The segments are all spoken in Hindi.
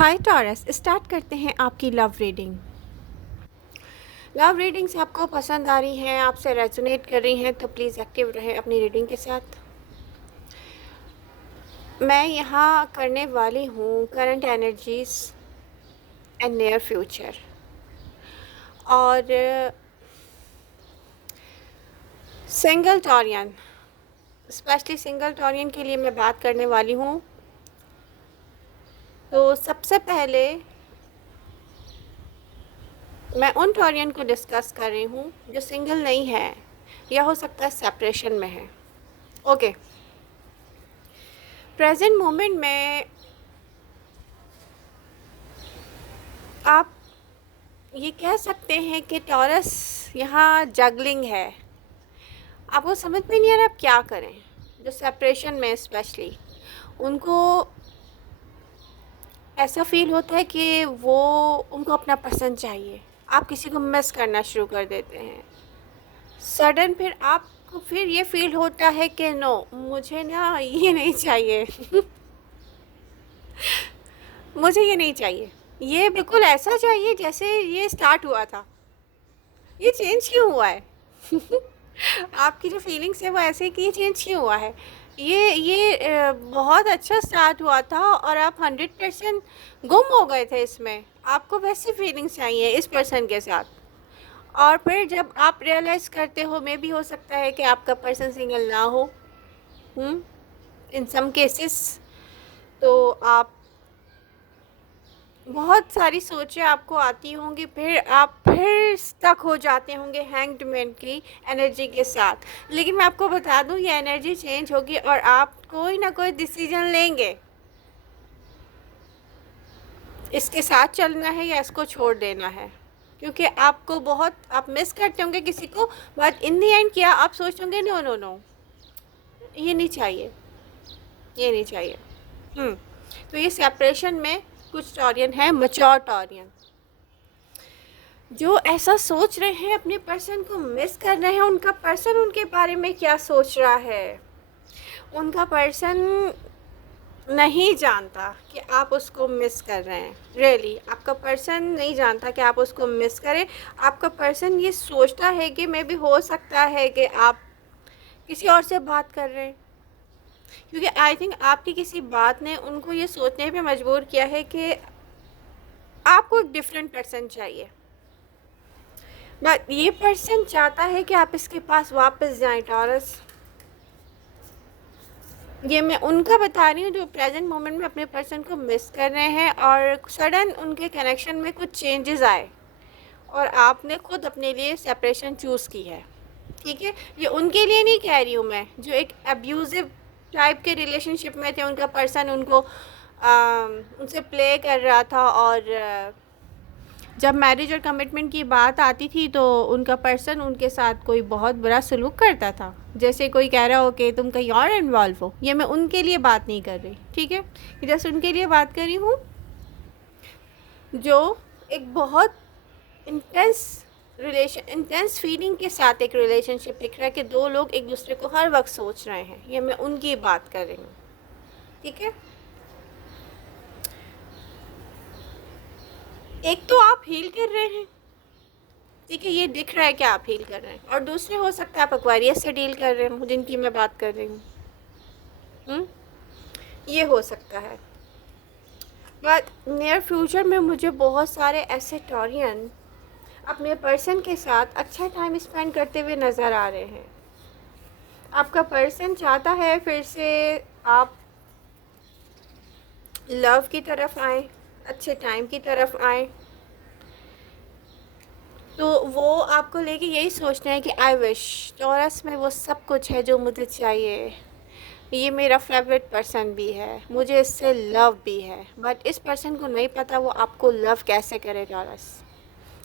हाय टॉरस, स्टार्ट करते हैं आपकी लव रीडिंग। लव रीडिंग्स आपको पसंद आ रही हैं, आपसे रेजोनेट कर रही हैं तो प्लीज़ एक्टिव रहें अपनी रीडिंग के साथ। मैं यहाँ करने वाली हूँ current energies and near future, और single Taurean, specially single Taurean के लिए मैं बात करने वाली हूँ। तो सबसे पहले मैं उन टॉरियन को डिस्कस कर रही हूँ जो सिंगल नहीं है या हो सकता है सेपरेशन में है। ओके, प्रेजेंट मोमेंट में आप ये कह सकते हैं कि टॉरस यहाँ जगलिंग है। आपको समझ में नहीं आ रहा आप क्या करें। जो सेपरेशन में स्पेशली उनको ऐसा फील होता है कि वो उनको अपना पसंद चाहिए, आप किसी को मिस करना शुरू कर देते हैं सडन। फिर आपको फिर ये फील होता है कि नो, मुझे ना ये नहीं चाहिए मुझे ये नहीं चाहिए, ये बिल्कुल ऐसा चाहिए जैसे ये स्टार्ट हुआ था। ये चेंज क्यों हुआ है आपकी जो फीलिंग्स है वो ऐसे कि ये चेंज क्यों हुआ है। ये बहुत अच्छा स्टार्ट हुआ था और आप 100% गुम हो गए थे इसमें। आपको वैसी फीलिंग्स चाहिए इस पर्सन के साथ, और फिर जब आप रियलाइज़ करते हो, मे भी हो सकता है कि आपका पर्सन सिंगल ना हो इन सम केसेस, तो आप बहुत सारी सोचें आपको आती होंगी, फिर आप फिर स्टक हो जाते होंगे हैंग्ड मैन की एनर्जी के साथ। लेकिन मैं आपको बता दूं, ये एनर्जी चेंज होगी और आप कोई ना कोई डिसीजन लेंगे, इसके साथ चलना है या इसको छोड़ देना है। क्योंकि आपको बहुत, आप मिस करते होंगे किसी को, बट इन दी एंड क्या आप सोचते होंगे, नो नो नो, ये नहीं चाहिए, ये नहीं चाहिए। तो ये सेपरेशन में कुछ टॉरियन है, मैच्योर टॉरियन, जो ऐसा सोच रहे हैं, अपने पर्सन को मिस कर रहे हैं। उनका पर्सन उनके बारे में क्या सोच रहा है, उनका पर्सन नहीं जानता कि आप उसको मिस कर रहे हैं। रियली आपका पर्सन नहीं जानता कि आप उसको मिस करें। आपका पर्सन ये सोचता है कि मे भी हो सकता है कि आप किसी और से बात कर रहे हैं, क्योंकि आई थिंक आपकी किसी बात ने उनको ये सोचने पे मजबूर किया है कि आपको एक डिफरेंट पर्सन चाहिए। बट ये पर्सन चाहता है कि आप इसके पास वापस जाएं टॉरस। ये मैं उनका बता रही हूँ जो प्रेजेंट मोमेंट में अपने पर्सन को मिस कर रहे हैं, और सडन उनके कनेक्शन में कुछ चेंजेस आए और आपने खुद अपने लिए सेपरेशन चूज़ की है। ठीक है, ये उनके लिए नहीं कह रही हूँ मैं, जो एक अब्यूज़िव टाइप के रिलेशनशिप में थे, उनका पर्सन उनको उनसे प्ले कर रहा था, और जब मैरिज और कमिटमेंट की बात आती थी तो उनका पर्सन उनके साथ कोई बहुत बुरा सलूक करता था, जैसे कोई कह रहा हो कि तुम कहीं और इन्वॉल्व हो। ये मैं उनके लिए बात नहीं कर रही, ठीक है, जस्ट उनके लिए बात कर रही हूँ जो एक बहुत इंटेंस फीलिंग के साथ एक रिलेशनशिप दिख रहा है कि दो लोग एक दूसरे को हर वक्त सोच रहे हैं। ये मैं उनकी बात कर रही हूँ, ठीक है। एक तो आप हील कर रहे हैं, ठीक है, ये दिख रहा है कि आप हील कर रहे हैं, और दूसरे हो सकता है आप एक्वेरियस से डील कर रहे हो, जिनकी मैं बात कर रही हूँ। ये हो सकता है। बट नियर फ्यूचर में मुझे बहुत सारे ऐसे टॉरियन अपने पर्सन के साथ अच्छा टाइम स्पेंड करते हुए नज़र आ रहे हैं। आपका पर्सन चाहता है फिर से आप लव की तरफ आए, अच्छे टाइम की तरफ आए। तो वो आपको लेके यही सोचना है कि आई विश टॉरस में वो सब कुछ है जो मुझे चाहिए। ये मेरा फेवरेट पर्सन भी है, मुझे इससे लव भी है, बट इस पर्सन को नहीं पता वो आपको लव कैसे करे टॉरस,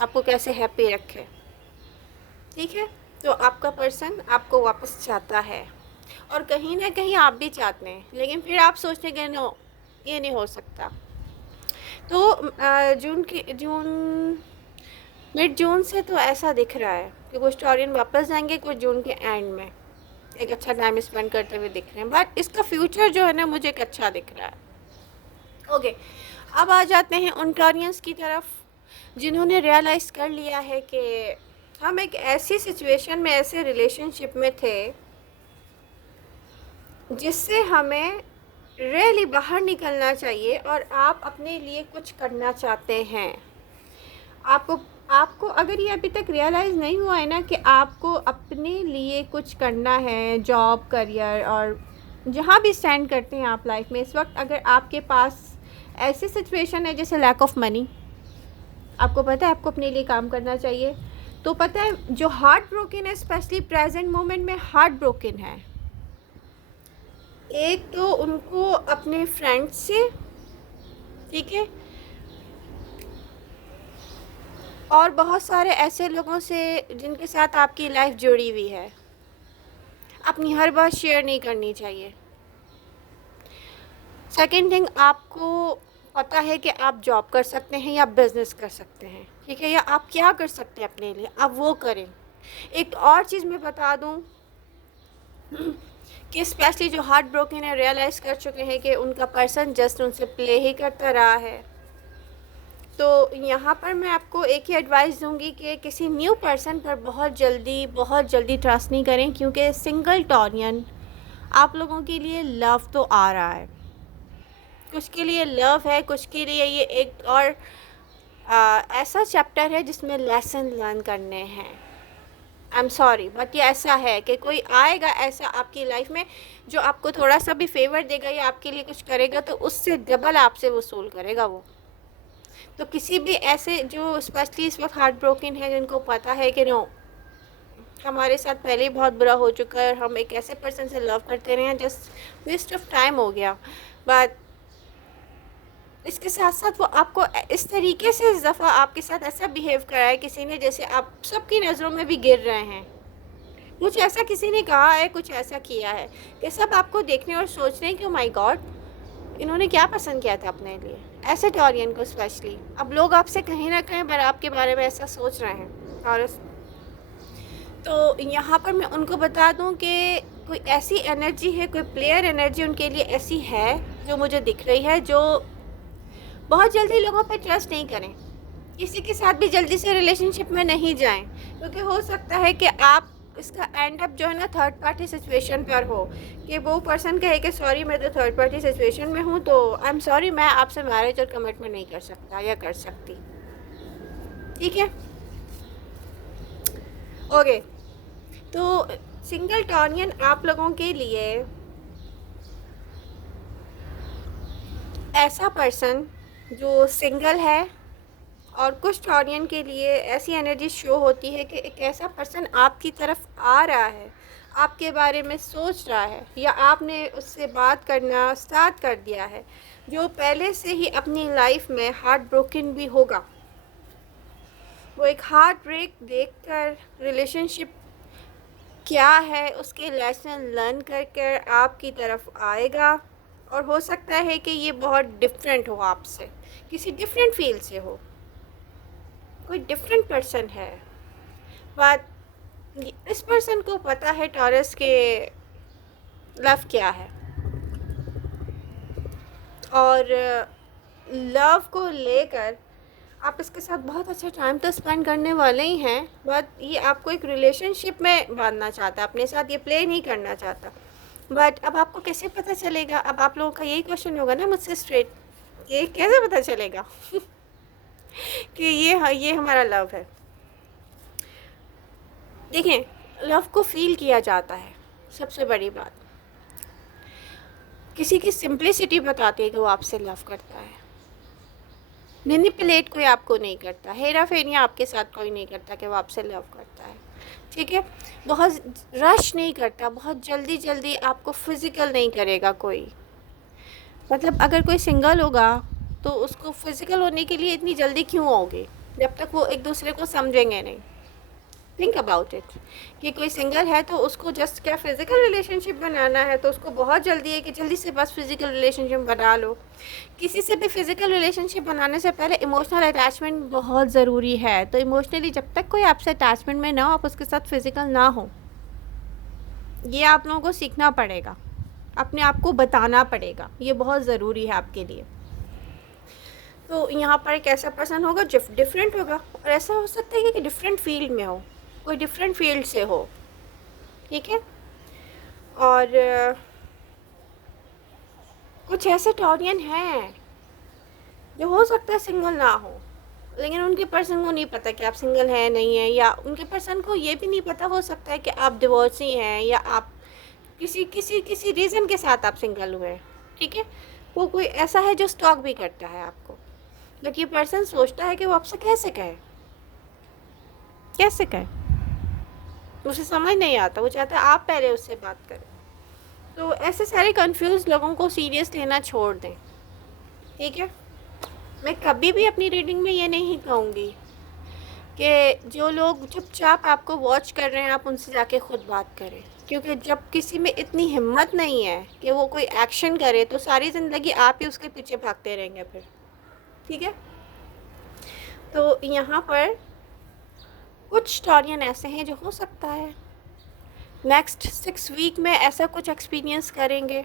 आपको कैसे हैप्पी रखे। ठीक है, तो आपका पर्सन आपको वापस चाहता है, और कहीं ना कहीं आप भी चाहते हैं, लेकिन फिर आप सोचते हैं नो, ये नहीं हो सकता। तो जून मिड जून से तो ऐसा दिख रहा है कि कुछ टॉरियन वापस जाएंगे, कुछ जून के एंड में एक अच्छा टाइम स्पेंड करते हुए दिख रहे हैं। बट इसका फ्यूचर जो है ना, मुझे एक अच्छा दिख रहा है। ओके, अब आ जाते हैं उन टॉरियंस की तरफ जिन्होंने रियलाइज़ कर लिया है कि हम एक ऐसी सिचुएशन में, ऐसे रिलेशनशिप में थे जिससे हमें रियली बाहर निकलना चाहिए और आप अपने लिए कुछ करना चाहते हैं। आपको आपको अगर ये अभी तक रियलाइज़ नहीं हुआ है ना कि आपको अपने लिए कुछ करना है, जॉब, करियर और जहाँ भी स्टैंड करते हैं आप लाइफ में इस वक्त, अगर आपके पास ऐसी सिचुएशन है जैसे लैक ऑफ मनी, आपको पता है आपको अपने लिए काम करना चाहिए, तो पता है जो हार्ट ब्रोकन है, स्पेशली प्रेजेंट मोमेंट में हार्ट ब्रोकन है, एक तो उनको अपने फ्रेंड्स से, ठीक है, और बहुत सारे ऐसे लोगों से जिनके साथ आपकी लाइफ जुड़ी हुई है, अपनी हर बात शेयर नहीं करनी चाहिए। सेकंड थिंग, आपको पता है कि आप जॉब कर सकते हैं या बिज़नेस कर सकते हैं, ठीक है, या आप क्या कर सकते हैं अपने लिए, आप वो करें। एक और चीज़ मैं बता दूं कि स्पेशली जो हार्ट ब्रोकन है, रियलाइज़ कर चुके हैं कि उनका पर्सन जस्ट उनसे प्ले ही करता रहा है, तो यहाँ पर मैं आपको एक ही एडवाइस दूंगी कि किसी न्यू पर्सन पर बहुत जल्दी ट्रस्ट नहीं करें, क्योंकि सिंगल टॉरियन आप लोगों के लिए लव तो आ रहा है, कुछ के लिए लव है, कुछ के लिए ये एक और ऐसा चैप्टर है जिसमें लेसन लर्न करने हैं। आई एम सॉरी बट ये ऐसा है कि कोई आएगा ऐसा आपकी लाइफ में जो आपको थोड़ा सा भी फेवर देगा या आपके लिए कुछ करेगा तो उससे डबल आपसे वसूल करेगा वो। तो किसी भी ऐसे जो स्पेशली इस वक्त हार्ट ब्रोकन है, जिनको पता है कि नो हमारे साथ पहले ही बहुत बुरा हो चुका है और हम एक ऐसे पर्सन से लव करते रहे हैं, जस्ट वेस्ट ऑफ टाइम हो गया, बट इसके साथ साथ वो आपको इस तरीके से इस दफ़ा आपके साथ ऐसा बिहेव करा है किसी ने, जैसे आप सबकी नज़रों में भी गिर रहे हैं। कुछ ऐसा किसी ने कहा है, कुछ ऐसा किया है कि सब आपको देखने और सोच रहे हैं कि ओ माय गॉड, इन्होंने क्या पसंद किया था अपने लिए, ऐसे टॉरियन को स्पेशली। अब लोग आपसे कहीं ना कहीं पर आपके बारे में ऐसा सोच रहे हैं टॉरस। तो यहाँ पर मैं उनको बता दूँ कि कोई ऐसी एनर्जी है, कोई प्लेयर एनर्जी उनके लिए ऐसी है जो मुझे दिख रही है, जो बहुत जल्दी लोगों पे ट्रस्ट नहीं करें, किसी के साथ भी जल्दी से रिलेशनशिप में नहीं जाएं, क्योंकि हो सकता है कि आप इसका एंड अप जो है ना थर्ड पार्टी सिचुएशन पर हो, कि वो पर्सन कहे कि सॉरी मैं तो थर्ड पार्टी सिचुएशन में हूँ, तो आई एम सॉरी मैं आपसे मैरिज और कमिटमेंट नहीं कर सकता या कर सकती, ठीक है, ओके। तो सिंगल टॉरियन आप लोगों के लिए ऐसा पर्सन जो सिंगल है, और कुछ टॉरियन के लिए ऐसी एनर्जी शो होती है कि एक ऐसा पर्सन आपकी तरफ आ रहा है, आपके बारे में सोच रहा है, या आपने उससे बात करना स्टार्ट कर दिया है, जो पहले से ही अपनी लाइफ में हार्ट ब्रोकन भी होगा। वो एक हार्ट ब्रेक देखकर रिलेशनशिप क्या है उसके लेसन लर्न कर कर आपकी तरफ आएगा, और हो सकता है कि ये बहुत डिफरेंट हो आपसे, किसी डिफरेंट फील्ड से हो, कोई डिफरेंट पर्सन है, बट इस पर्सन को पता है टॉरस के लव क्या है, और लव को लेकर आप इसके साथ बहुत अच्छा टाइम तो स्पेंड करने वाले ही हैं, बट ये आपको एक रिलेशनशिप में बांधना चाहता है, अपने साथ ये प्ले नहीं करना चाहता। बट अब आपको कैसे पता चलेगा, अब आप लोगों का यही क्वेश्चन होगा ना मुझसे स्ट्रेट, ये कैसे पता चलेगा कि ये हमारा लव है। देखें, लव को फील किया जाता है, सबसे बड़ी बात किसी की सिंप्लिसिटी बताती है कि वो आपसे लव करता है, मैनिपुलेट कोई आपको नहीं करता, हेरा फेरियाँ आपके साथ कोई नहीं करता कि वो आपसे लव करता है, ठीक है, बहुत रश नहीं करता, बहुत जल्दी आपको फिज़िकल नहीं करेगा कोई। मतलब अगर कोई सिंगल होगा तो उसको फिज़िकल होने के लिए इतनी जल्दी क्यों होगी, जब तक वो एक दूसरे को समझेंगे नहीं। थिंक अबाउट इट कि कोई सिंगल है तो उसको जस्ट क्या फ़िज़िकल रिलेशनशिप बनाना है, तो उसको बहुत जल्दी है कि जल्दी से बस फ़िज़िकल रिलेशनशिप बना लो। किसी से भी फ़िज़िकल रिलेशनशिप बनाने से पहले इमोशनल अटैचमेंट बहुत ज़रूरी है, तो इमोशनली जब तक कोई आपसे अटैचमेंट में ना हो, आप उसके साथ फ़िज़िकल ना हो, ये आप लोगों को सीखना पड़ेगा, अपने आप को बताना पड़ेगा, ये बहुत ज़रूरी है आपके लिए। तो यहाँ पर एक ऐसा पर्सन होगा जो डिफरेंट होगा, और ऐसा हो सकता है कि डिफरेंट फील्ड में हो, कोई डिफरेंट फील्ड से हो, ठीक है। और कुछ ऐसे टॉरियन हैं जो हो सकता है सिंगल ना हो, लेकिन उनके पर्सन को नहीं पता कि आप सिंगल हैं नहीं हैं, या उनके पर्सन को ये भी नहीं पता हो सकता है कि आप डिवोर्सी हैं, या आप किसी किसी किसी रीज़न के साथ आप सिंगल हुए हैं, ठीक है। वो कोई ऐसा है जो स्टॉक भी करता है आपको, लेकिन ये पर्सन सोचता है कि वो आपसे कैसे कहे, कैसे कहे, उसे समझ नहीं आता, वो चाहता है आप पहले उससे बात करें। तो ऐसे सारे कंफ्यूज लोगों को सीरियस लेना छोड़ दें, ठीक है। मैं कभी भी अपनी रीडिंग में ये नहीं कहूँगी कि जो लोग चुपचाप आपको वॉच कर रहे हैं आप उनसे जाके खुद बात करें, क्योंकि जब किसी में इतनी हिम्मत नहीं है कि वो कोई एक्शन करे तो सारी ज़िंदगी आप ही उसके पीछे भागते रहेंगे फिर, ठीक है। तो यहाँ पर कुछ स्टोरियन ऐसे हैं जो हो सकता है नेक्स्ट 6 वीक में ऐसा कुछ एक्सपीरियंस करेंगे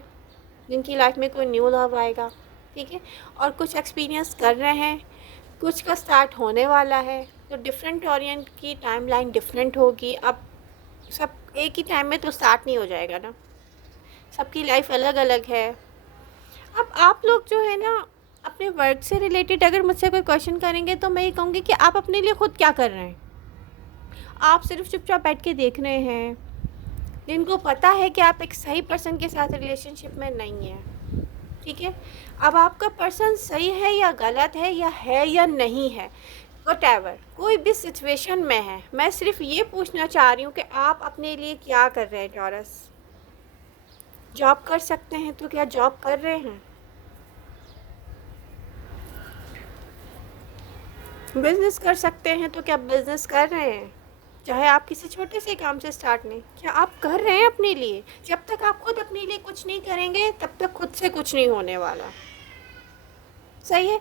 जिनकी लाइफ में कोई न्यू लव आएगा, ठीक है। और कुछ एक्सपीरियंस कर रहे हैं, कुछ का स्टार्ट होने वाला है। तो डिफरेंट टॉरियन की टाइमलाइन डिफरेंट होगी। अब सब एक ही टाइम में तो स्टार्ट नहीं हो जाएगा ना, सबकी लाइफ अलग अलग है। अब आप लोग जो है ना अपने वर्क से रिलेटेड अगर मुझसे कोई क्वेश्चन करेंगे तो मैं ये कहूँगी कि आप अपने लिए खुद क्या कर रहे हैं। आप सिर्फ चुपचाप बैठ के देख रहे हैं, जिनको पता है कि आप एक सही पर्सन के साथ रिलेशनशिप में नहीं हैं, ठीक है। अब आपका पर्सन सही है या गलत है या नहीं है, व्हाटएवर कोई भी सिचुएशन में है, मैं सिर्फ ये पूछना चाह रही हूँ कि आप अपने लिए क्या कर रहे हैं। टॉरस जॉब कर सकते हैं तो क्या जॉब कर रहे हैं, बिजनेस कर सकते हैं तो क्या बिजनेस कर रहे हैं, चाहे आप किसी छोटे से काम से स्टार्ट नहीं, क्या आप कर रहे हैं अपने लिए। जब तक आप खुद अपने लिए कुछ नहीं करेंगे तब तक खुद से कुछ नहीं होने वाला, सही है।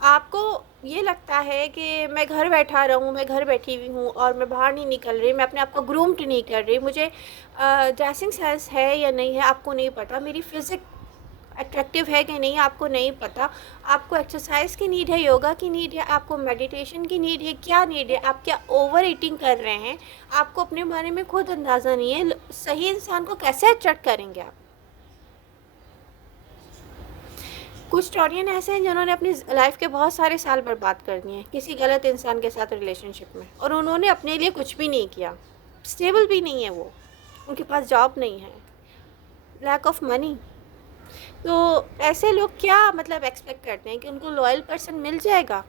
आपको ये लगता है कि मैं घर बैठा रहूँ, मैं घर बैठी हुई हूँ और मैं बाहर नहीं निकल रही, मैं अपने आप को ग्रूम्ड नहीं कर रही, मुझे ड्रेसिंग सेंस है या नहीं है आपको नहीं पता, मेरी फिजिक अट्रैक्टिव है कि नहीं आपको नहीं पता, आपको एक्सरसाइज की नीड है, योगा की नीड है, आपको मेडिटेशन की नीड है, क्या नीड है, आप क्या ओवर ईटिंग कर रहे हैं, आपको अपने बारे में खुद अंदाज़ा नहीं है। सही इंसान को कैसे अट्रैक्ट करेंगे आप। कुछ टॉरियन ऐसे हैं जिन्होंने अपनी लाइफ के बहुत सारे साल बर्बाद कर दिए किसी गलत इंसान के साथ रिलेशनशिप में, और उन्होंने अपने लिए कुछ भी नहीं किया, स्टेबल भी नहीं है वो, उनके पास जॉब नहीं है, लैक ऑफ मनी। तो ऐसे लोग क्या मतलब एक्सपेक्ट करते हैं कि उनको लॉयल पर्सन मिल जाएगा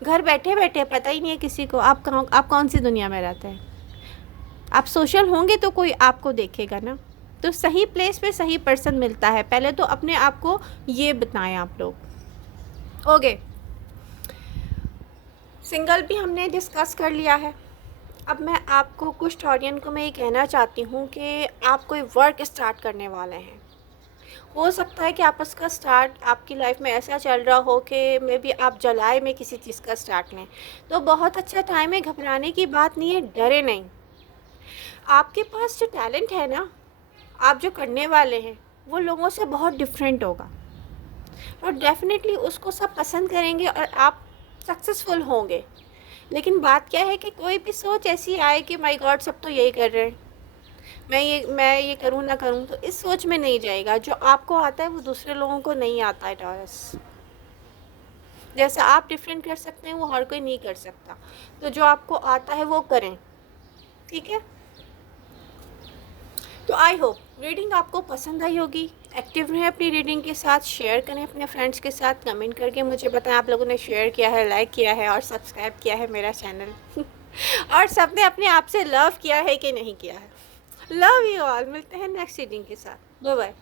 घर बैठे बैठे, पता ही नहीं है किसी को आप कौन सी दुनिया में रहते हैं। आप सोशल होंगे तो कोई आपको देखेगा ना। तो सही प्लेस पे सही पर्सन मिलता है, पहले तो अपने आप को ये बताएं आप लोग। ओके, सिंगल भी हमने डिस्कस कर लिया है। अब मैं आपको कुछ टॉरियन को मैं ये कहना चाहती हूँ कि आप कोई वर्क स्टार्ट करने वाले हैं। हो सकता है कि आप उसका स्टार्ट आपकी लाइफ में ऐसा चल रहा हो कि मे बी आप जुलाई में किसी चीज़ का स्टार्ट लें, तो बहुत अच्छा टाइम है, घबराने की बात नहीं है, डरे नहीं। आपके पास जो टैलेंट है ना, आप जो करने वाले हैं वो लोगों से बहुत डिफरेंट होगा, और डेफिनेटली उसको सब पसंद करेंगे और आप सक्सेसफुल होंगे। लेकिन बात क्या है कि कोई भी सोच ऐसी आए कि माय गॉड सब तो यही कर रहे हैं, मैं ये करूँ ना करूँ, तो इस सोच में नहीं जाएगा। जो आपको आता है वो दूसरे लोगों को नहीं आता है। टॉरस जैसा आप डिफरेंट कर सकते हैं वो हर कोई नहीं कर सकता, तो जो आपको आता है वो करें, ठीक है। तो आई होप रीडिंग आपको पसंद आई होगी। एक्टिव रहें अपनी रीडिंग के साथ, शेयर करें अपने फ्रेंड्स के साथ, कमेंट करके मुझे बताएं आप लोगों ने शेयर किया है, लाइक किया है और सब्सक्राइब किया है मेरा चैनल और सबने अपने आप से लव किया है कि नहीं किया है। लव यू ऑल, मिलते हैं नेक्स्ट रीडिंग के साथ, बाय बाय।